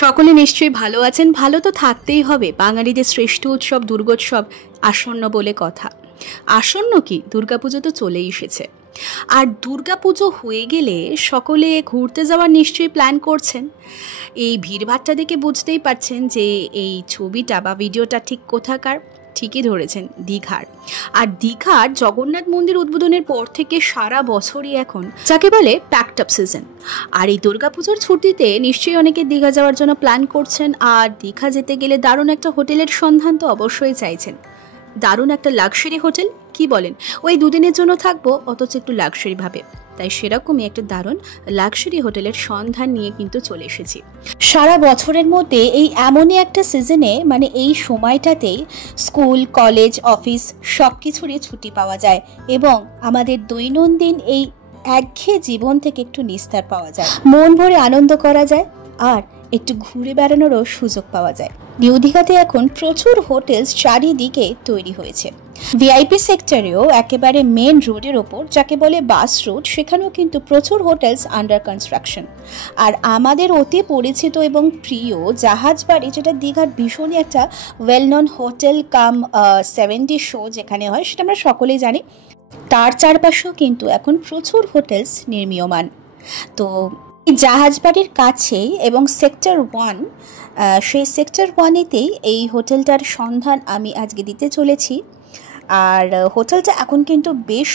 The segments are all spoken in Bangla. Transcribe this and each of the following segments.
সকলে নিশ্চয়ই ভালো আছেন। ভালো তো থাকতেই হবে। বাঙালিদের শ্রেষ্ঠ উৎসব দুর্গোৎসব আসন্ন বলে কথা। আসন্ন কি, দুর্গাপুজো তো চলেই এসেছে। আর দুর্গাপুজো হয়ে গেলে সকলে ঘুরতে যাওয়ার নিশ্চয়ই প্ল্যান করছেন। এই ভিড়ভাট্টা দেখে বুঝতেই পারছেন যে এই ছবিটা বা ভিডিওটা ঠিক কোথাকার। ঠিকই ধরেছেন, দীঘার। আর দীঘার জগন্নাথ মন্দির উদ্বোধনের পর থেকে সারা বছরই এখন যাকে বলে প্যাকড আপ সিজন। আর এই দুর্গাপুজোর ছুটিতে নিশ্চয়ই অনেকে দীঘা যাওয়ার জন্য প্ল্যান করছেন। আর দীঘা যেতে গেলে দারুণ একটা হোটেলের সন্ধান তো অবশ্যই চাইছেন। দারুণ একটা লাক্সারি হোটেল, কি বলেন? ওই দুদিনের জন্য থাকবো, অথচ একটু লাক্সারি ভাবে। তাই সেরকমই একটা দারুণ লাক্সারি হোটেলের সন্ধান নিয়ে কিন্তু চলে এসেছি। সারা বছরের মধ্যে এই এমনই একটা সিজনে, মানে এই সময়টাতেই স্কুল, কলেজ, অফিস সব কিছুরই ছুটি পাওয়া যায় এবং আমাদের দৈনন্দিন এই একঘেয়ে জীবন থেকে একটু নিস্তার পাওয়া যায়, মন ভরে আনন্দ করা যায় আর একটু ঘুরে বেড়ানোরও সুযোগ পাওয়া যায়। নিউ দীঘাতে এখন প্রচুর হোটেলস চারিদিকে তৈরি হয়েছে। ভিআইপি সেক্টরেও একেবারে মেন রোডের ওপর যাকে বলে বাস রোড, সেখানেও কিন্তু প্রচুর হোটেলস আন্ডার কনস্ট্রাকশন। আর আমাদের অতি পরিচিত এবং প্রিয় জাহাজবাড়ি, যেটা দীঘার ভীষণই একটা ওয়েল নন হোটেল কাম 70 শো যেখানে হয়, সেটা আমরা সকলেই জানি। তার চারপাশেও কিন্তু এখন প্রচুর হোটেলস নির্মীয়মান। তো জাহাজবাড়ির কাছেই এবং সেক্টর 1, সেই সেক্টর 1-এতেই এই হোটেলটার সন্ধান আমি আজকে দিতে চলেছি। আর হোটেলটা এখন কিন্তু বেশ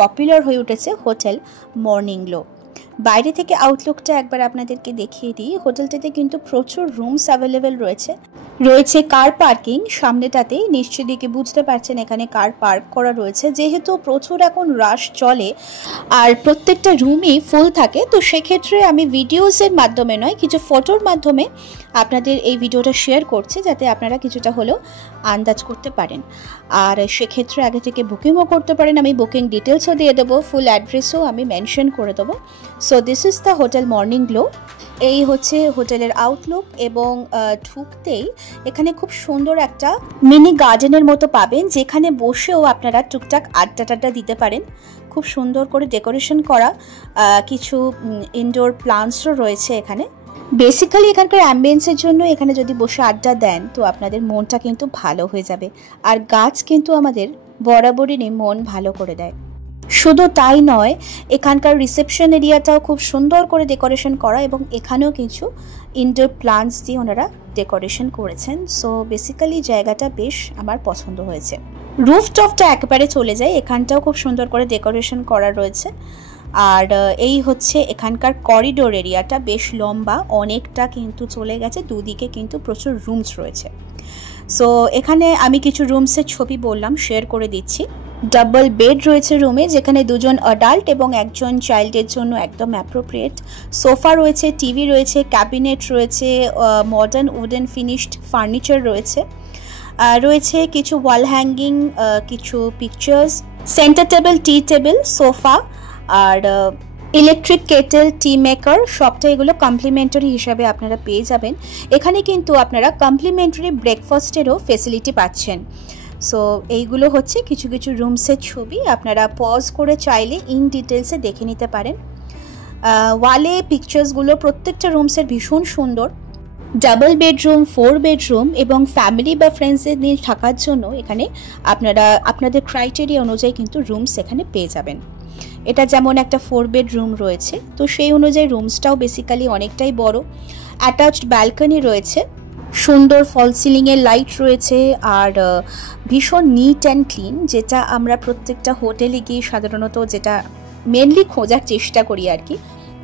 পপুলার হয়ে উঠেছে, হোটেল মর্নিং গ্লো। বাইরে থেকে আউটলুকটা একবার আপনাদেরকে দেখিয়ে দিই। হোটেলটাতে কিন্তু প্রচুর রুমস অ্যাভেলেবেল রয়েছে কার পার্কিং সামনেটাতে। নিশ্চয়ই দেখে বুঝতে পারছেন এখানে কার পার্ক করা রয়েছে। যেহেতু প্রচুর এখন রাশ চলে আর প্রত্যেকটা রুমই ফুল থাকে, তো সেক্ষেত্রে আমি ভিডিওসের মাধ্যমে নয়, কিছু ফটোর মাধ্যমে আপনাদের এই ভিডিওটা শেয়ার করছি, যাতে আপনারা কিছুটা হলেও আন্দাজ করতে পারেন। আর সেক্ষেত্রে আগে থেকে বুকিংও করতে পারেন। আমি বুকিং ডিটেলসও দিয়ে দেবো, ফুল অ্যাড্রেসও আমি মেনশন করে দেবো। So this is the hotel morning glow. এই হচ্ছে হোটেলের আউটলুক এবং ঢুকতেই এখানে খুব সুন্দর একটা মিনি গার্ডেনের মতো পাবেন, যেখানে বসেও আপনারা টুকটাক আড্ডা দিতে পারেন। খুব সুন্দর করে ডেকোরেশন করা কিছু ইনডোর প্লান্টসও রয়েছে এখানে। বেসিক্যালি এখানকার অ্যাম্বিয়েন্সের জন্য এখানে যদি বসে আড্ডা দেন তো আপনাদের মনটা কিন্তু ভালো হয়ে যাবে। আর গাছ কিন্তু আমাদের বরাবরই মন ভালো করে দেয়। শুধু তাই নয়, এখানকার রিসেপশন এরিয়াটাও খুব সুন্দর করে ডেকোরেশন করা এবং এখানেও কিছু ইনডোর প্লান্টস দিয়ে ওনারা ডেকোরেশন করেছেন। সো বেসিক্যালি জায়গাটা বেশ আমার পছন্দ হয়েছে। রুফটপটা একেবারে চলে যায়, এখানটাও খুব সুন্দর করে ডেকোরেশন করা রয়েছে। আর এই হচ্ছে এখানকার করিডোর এরিয়াটা, বেশ লম্বা, অনেকটা কিন্তু চলে গেছে। দুদিকে কিন্তু প্রচুর রুমস রয়েছে। সো এখানে আমি কিছু রুমসের ছবি বললাম, শেয়ার করে দিচ্ছি। ডাবল বেড রয়েছে রুমে, যেখানে দুজন অ্যাডাল্ট এবং একজন চাইল্ডের জন্য একদম অ্যাপ্রোপ্রিয়েট। সোফা রয়েছে, টিভি রয়েছে, ক্যাবিনেট রয়েছে, মডার্ন উডেন ফিনিশড ফার্নিচার রয়েছে কিছু ওয়াল হ্যাঙ্গিং, কিছু পিকচার্স, সেন্টার টেবিল, টি টেবিল, সোফা আর ইলেকট্রিক কেটেল, টি মেকার, সবটা এগুলো কমপ্লিমেন্টারি হিসাবে আপনারা পেয়ে যাবেন। এখানে কিন্তু আপনারা কমপ্লিমেন্টারি ব্রেকফাস্টেরও ফেসিলিটি পাচ্ছেন। সো এইগুলো হচ্ছে কিছু রুমসের ছবি, আপনারা পজ করে চাইলে ইন ডিটেলসে দেখে নিতে পারেন। ওয়ালে পিকচার্সগুলো প্রত্যেকটা রুমসের ভীষণ সুন্দর। ডাবল বেডরুম, 4 বেডরুম এবং ফ্যামিলি বা ফ্রেন্ডসদের নিয়ে থাকার জন্য এখানে আপনারা আপনাদের ক্রাইটেরিয়া অনুযায়ী কিন্তু রুমস এখানে পেয়ে যাবেন। এটা যেমন একটা 4 বেডরুম রয়েছে, তো সেই অনুযায়ী রুমসটাও বেসিক্যালি অনেকটাই বড়। অ্যাটাচড ব্যালকনি রয়েছে, সুন্দর ফল সিলিংয়ের লাইট রয়েছে আর ভীষণ নিট অ্যান্ড ক্লিন, যেটা আমরা প্রত্যেকটা হোটেলে গিয়ে সাধারণত যেটা মেনলি খোঁজার চেষ্টা করি আর কি,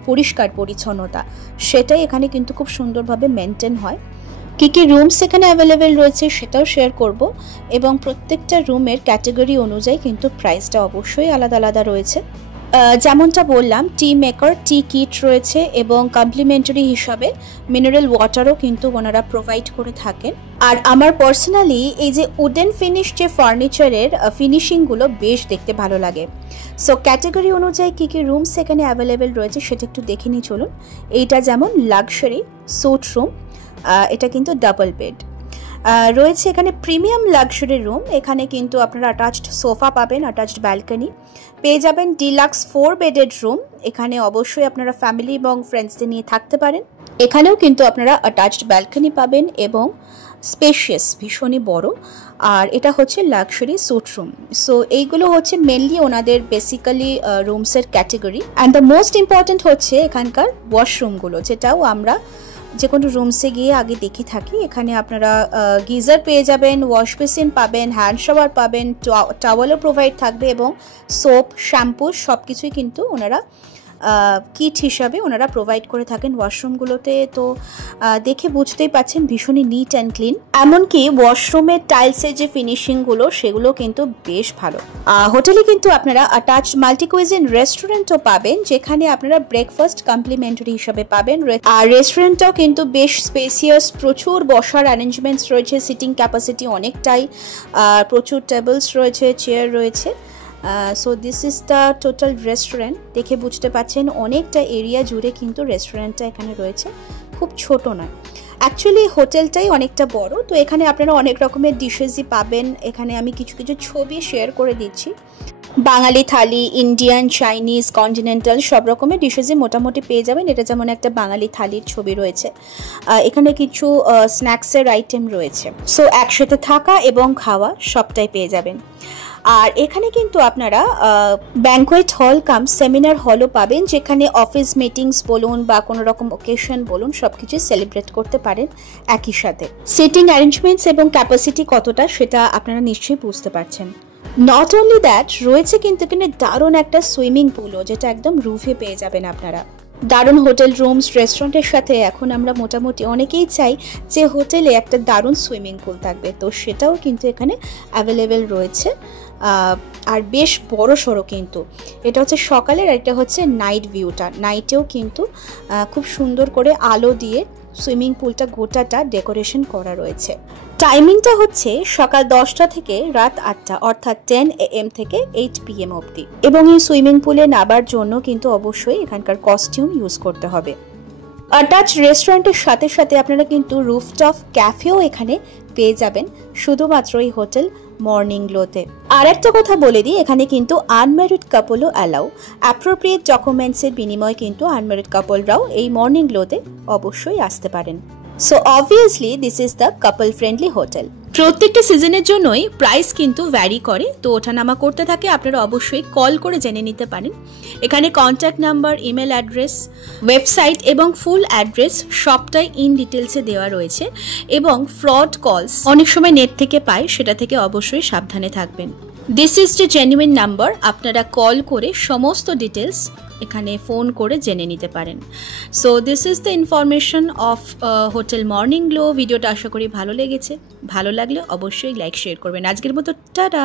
পরিষ্কার পরিচ্ছন্নতা, সেটাই এখানে কিন্তু খুব সুন্দরভাবে মেনটেন হয়। কী রুমস এখানে অ্যাভেলেবেল রয়েছে সেটাও শেয়ার করব এবং প্রত্যেকটা রুমের ক্যাটাগরি অনুযায়ী কিন্তু প্রাইসটা অবশ্যই আলাদা রয়েছে। যেমনটা বললাম, টি মেকার, টি কিট রয়েছে এবং কমপ্লিমেন্টারি হিসাবে মিনারেল ওয়াটারও কিন্তু ওনারা প্রোভাইড করে থাকেন। আর আমার পার্সোনালি এই যে উডেন ফিনিশ যে ফার্নিচারের ফিনিশিংগুলো বেশ দেখতে ভালো লাগে। সো ক্যাটাগরি অনুযায়ী কী রুমস এখানে অ্যাভেলেবেল রয়েছে সেটা একটু দেখে নিই চলুন। এইটা যেমন লাক্সারি সুট রুম, এটা কিন্তু ডাবল বেড রয়েছে। এখানে প্রিমিয়াম লাক্সারি রুম, এখানে কিন্তু আপনারা অ্যাটাচড সোফা পাবেন, অ্যাটাচড ব্যালকনি পেয়ে যাবেন। ডিলাক্স 4 বেডেড রুম, এখানে অবশ্যই আপনারা ফ্যামিলি এবং ফ্রেন্ডসদের নিয়ে থাকতে পারেন। এখানেও কিন্তু আপনারা অ্যাটাচড ব্যালকনি পাবেন এবং স্পেশিয়াস, ভীষণই বড়। আর এটা হচ্ছে লাক্সারি স্যুট রুম। সো এইগুলো হচ্ছে মেনলি ওনাদের বেসিক্যালি রুমসের category. And the most important হচ্ছে এখানকার ওয়াশরুমগুলো, যেটাও আমরা যে কোনো রুমসে গিয়ে আগে দেখে থাকি। এখানে আপনারা গিজার পেয়ে যাবেন, ওয়াশ বেসিন পাবেন, হ্যান্ড শাওয়ার পাবেন, টাওয়ালও প্রোভাইড থাকবে এবং সোপ, শ্যাম্পু সব কিছুই কিন্তু ওনারা কিট হিসাবে ওনারা প্রোভাইড করে থাকেন ওয়াশরুমগুলোতে। তো দেখে বুঝতেই পাচ্ছেন ভীষণই নিট অ্যান্ড ক্লিন। এমনকি ওয়াশরুমের টাইলসের যে ফিনিশিংগুলো সেগুলো কিন্তু বেশ ভালো। হোটেলে কিন্তু আপনারা অ্যাটাচড মাল্টি কুইজিন রেস্টুরেন্টও পাবেন, যেখানে আপনারা ব্রেকফাস্ট কমপ্লিমেন্টারি হিসাবে পাবেন। আর রেস্টুরেন্টটাও কিন্তু বেশ স্পেসিয়াস, প্রচুর বসার অ্যারেঞ্জমেন্টস রয়েছে, সিটিং ক্যাপাসিটি অনেকটাই, প্রচুর টেবলস রয়েছে, চেয়ার রয়েছে। So this is the total restaurant. দেখে বুঝতে পাচ্ছেন অনেকটা এরিয়া জুড়ে কিন্তু রেস্টুরেন্টটা এখানে রয়েছে, খুব ছোট নয়। অ্যাকচুয়ালি হোটেলটাই অনেকটা বড়। তো এখানে আপনারা অনেক রকমের ডিশেসই পাবেন। এখানে আমি কিছু কিছু ছবি শেয়ার করে দিচ্ছি। বাঙালি থালি, ইন্ডিয়ান, চাইনিজ, কন্টিনেন্টাল সব রকমের ডিশেসই মোটামুটি পেয়ে যাবেন। এটা যেমন একটা বাঙালি থালির ছবি রয়েছে, এখানে কিছু স্ন্যাক্সের আইটেম রয়েছে। সো একসাথে থাকা এবং খাওয়া সবটাই পেয়ে যাবেন। আর এখানে কিন্তু আপনারা ব্যাঙ্কোয়েট হল কাম সেমিনার হলও পাবেন, যেখানে অফিস মিটিংস বলুন বা কোনো রকম ওকেশন বলুন সব কিছুই সেলিব্রেট করতে পারেন একই সাথে। সিটিং অ্যারেঞ্জমেন্টস এবং ক্যাপাসিটি কতটা সেটা আপনারা নিশ্চয়ই বুঝতে পারছেন। নট অনলি দ্যাট, রয়েছে কিন্তু এখানে দারুণ একটা সুইমিং পুলও, যেটা একদম রুফে পেয়ে যাবেন আপনারা। দারুণ হোটেল রুমস, রেস্টুরেন্টের সাথে এখন আমরা মোটামুটি অনেকেই চাই যে হোটেলে একটা দারুণ সুইমিং পুল থাকবে, তো সেটাও কিন্তু এখানে অ্যাভেলেবেল রয়েছে। আর বেশ বড় সড়ো কিন্তু এটা হচ্ছে সকালের, আর এটা হচ্ছে নাইট ভিউটা। নাইটেও কিন্তু খুব সুন্দর করে আলো দিয়ে সুইমিং পুলটা গোটাটা ডেকোরেশন করা রয়েছে। টাইমিংটা হচ্ছে সকাল 10টা থেকে রাত 8টা, অর্থাৎ 10 AM থেকে 8 PM অবধি। এবং এই সুইমিং পুলে নামার জন্য কিন্তু অবশ্যই এখানকার কস্টিউম ইউজ করতে হবে। অ্যাটাচ রেস্টুরেন্টের সাথে সাথে আপনারা কিন্তু রুফটপ ক্যাফেও এখানে পেয়ে যাবেন, শুধুমাত্র এই হোটেল মর্নিং গ্লোতে। আর একটা কথা বলে দিই, এখানে কিন্তু আনম্যারিড কাপলও অ্যালাউ। অ্যাপ্রোপ্রিয়েট ডকুমেন্টসের বিনিময়ে কিন্তু আনম্যারিড কাপলরাও এই মর্নিং গ্লোতে অবশ্যই আসতে পারেন। So obviously this is the couple friendly hotel. প্রত্যেকটা সিজনের জন্যই প্রাইস কিন্তু ভ্যারি করে, তো ওঠানামা করতে থাকে। আপনারা অবশ্যই কল করে জেনে নিতে পারেন। এখানে contact number, email address, website এবং ফুল অ্যাড্রেস সবটাই ইন ডিটেলসে দেওয়া রয়েছে। এবং ফ্রড কলস অনেক সময় নেট থেকে পায়, সেটা থেকে অবশ্যই সাবধানে থাকবেন। This is the genuine number, আপনারা কল করে সমস্ত ডিটেলস এখানে ফোন করে জেনে নিতে পারেন। So this is the information of hotel morning glow. ভিডিওটা আশা করি ভালো লেগেছে। ভালো লাগলে অবশ্যই লাইক শেয়ার করবেন। আজকের মতো টাটা।